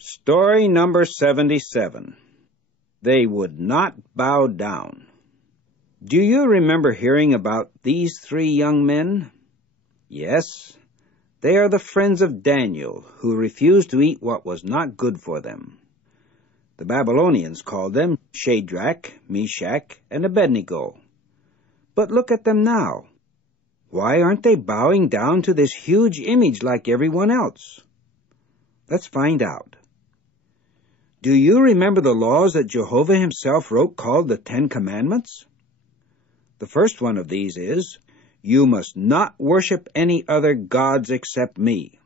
Story number 77. They would not bow down. Do you remember hearing about these three young men? Yes, they are the friends of Daniel, who refused to eat what was not good for them. The Babylonians called them Shadrach, Meshach, and Abednego. But look at them now. Why aren't they bowing down to this huge image like everyone else? Let's find out. Do you remember the laws that Jehovah himself wrote called the 10 Commandments? The first one of these is, "You must not worship any other gods except me."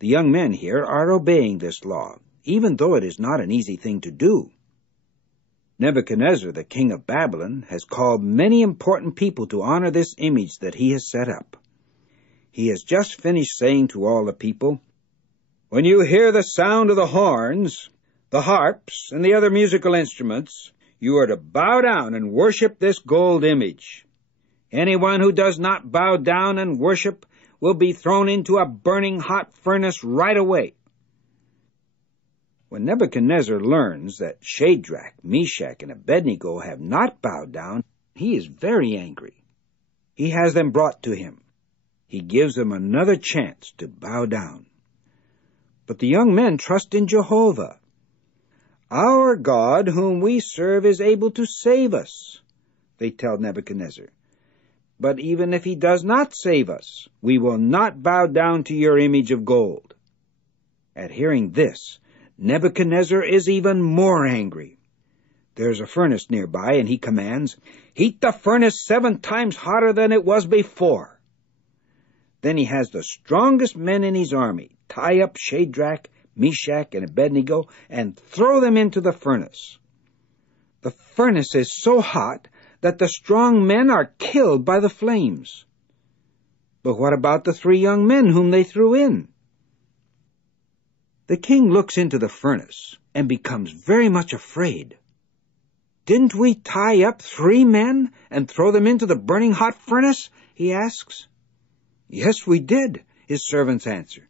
The young men here are obeying this law, even though it is not an easy thing to do. Nebuchadnezzar, the king of Babylon, has called many important people to honor this image that he has set up. He has just finished saying to all the people, "When you hear the sound of the horns, the harps, and the other musical instruments, you are to bow down and worship this gold image. Anyone who does not bow down and worship will be thrown into a burning hot furnace right away." When Nebuchadnezzar learns that Shadrach, Meshach, and Abednego have not bowed down, he is very angry. He has them brought to him. He gives them another chance to bow down. But the young men trust in Jehovah. "Our God, whom we serve, is able to save us," they tell Nebuchadnezzar. "But even if he does not save us, we will not bow down to your image of gold." At hearing this, Nebuchadnezzar is even more angry. There's a furnace nearby, and he commands, "Heat the furnace 7 times hotter than it was before." Then he has the strongest men in his army tie up Shadrach, Meshach, and Abednego and throw them into the furnace. The furnace is so hot that the strong men are killed by the flames. But what about the 3 young men whom they threw in? The king looks into the furnace and becomes very much afraid. "Didn't we tie up 3 men and throw them into the burning hot furnace?" he asks. "Yes, we did," his servants answer.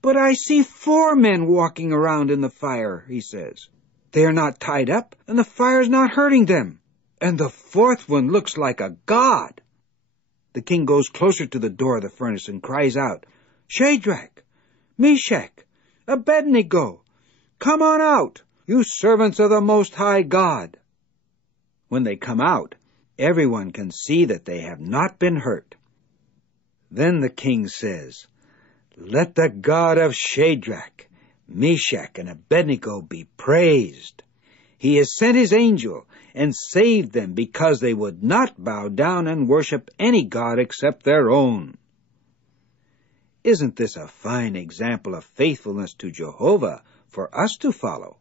"But I see 4 men walking around in the fire," he says. "They are not tied up, and the fire's not hurting them. And the 4th one looks like a god." The king goes closer to the door of the furnace and cries out, "Shadrach, Meshach, Abednego, come on out, you servants of the Most High God." When they come out, everyone can see that they have not been hurt. Then the king says, "Let the God of Shadrach, Meshach, and Abednego be praised. He has sent his angel and saved them because they would not bow down and worship any god except their own." Isn't this a fine example of faithfulness to Jehovah for us to follow?